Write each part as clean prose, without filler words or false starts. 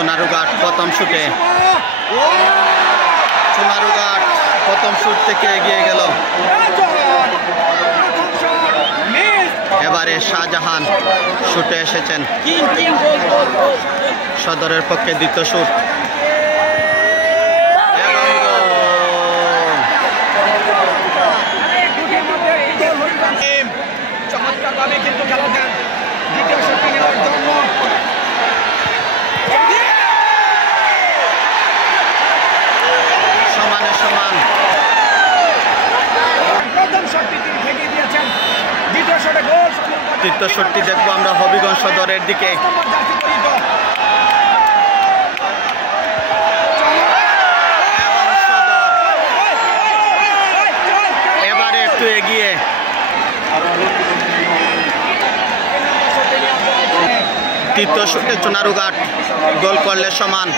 সোনারুঘাট প্রথম শুটে, সোনারুঘাট প্রথম শুট থেকে এগিয়ে গেল। এবারে শাহজাহান শুটে এসেছেন, সদরের পক্ষে দ্বিতীয় শুট। চমৎকারভাবে কিন্তু খেলা দেন দ্বিতীয় শটটি নেওয়ার জন্য। সমানে সমান প্রথম শটটি তিনি ঠেকিয়ে দিয়েছেন, দ্বিতীয় শটে গোল। তৃতীয় শটটি দেখবো আমরা হবিগঞ্জ সদরের দিকে। এবারে একটু এগিয়ে তৃতীয় শুটে সোনারুঘাট গোল করলে সমান।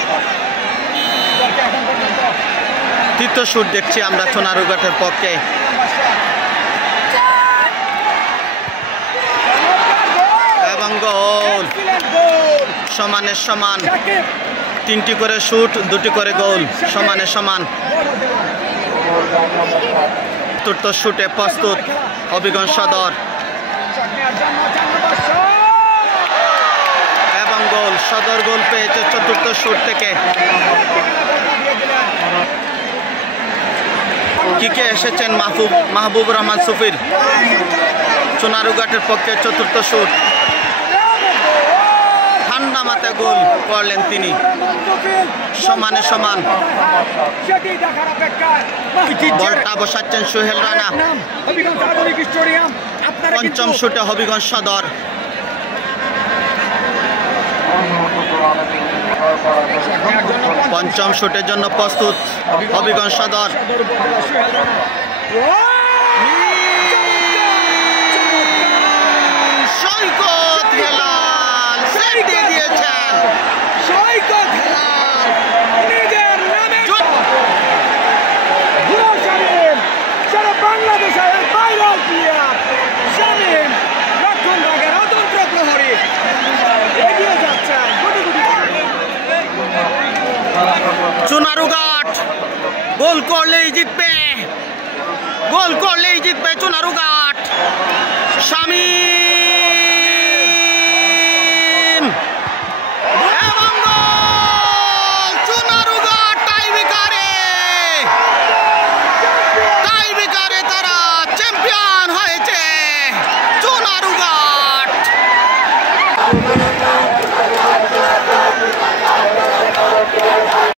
তৃতীয় শুট দেখছি আমরা সোনারুঘাটের পক্ষে। এবং গোল সমানে সমান, 3টি করে শুট 2টি করে গোল, সমানে সমান। চতুর্থ শুটে প্রস্তুত হবিগঞ্জ সদর এবং গোল, সদর গোল পেয়েছে চতুর্থ শুট থেকে। কিকে এসেছেন মাহবুবুর রহমান সুফির, সোনারুঘাটের পক্ষে চতুর্থ শুট। ঠান্ডা মাথায় গোল করলেন তিনি, সমানে সমান। বলটা বসাচ্ছেন সোহেল রানা। পঞ্চম শুটে হবিগঞ্জ সদর। পঞ্চম শুটের জন্য প্রস্তুত হবিগঞ্জ সদর। সৈকত হেলাল সেট দিয়ে দিয়েছেন। সৈকত হেলাল নিজের নামে সারা বাংলাদেশের ভাইরাল প্লেয়ার শামীম লক্ষণবাগের অতন্ত্র প্রহরী এগিয়ে যাচ্ছেন। সোনারুঘাট গোল করলেই জিতবে, গোল করলেই জিতবে সোনারুঘাট। শামীম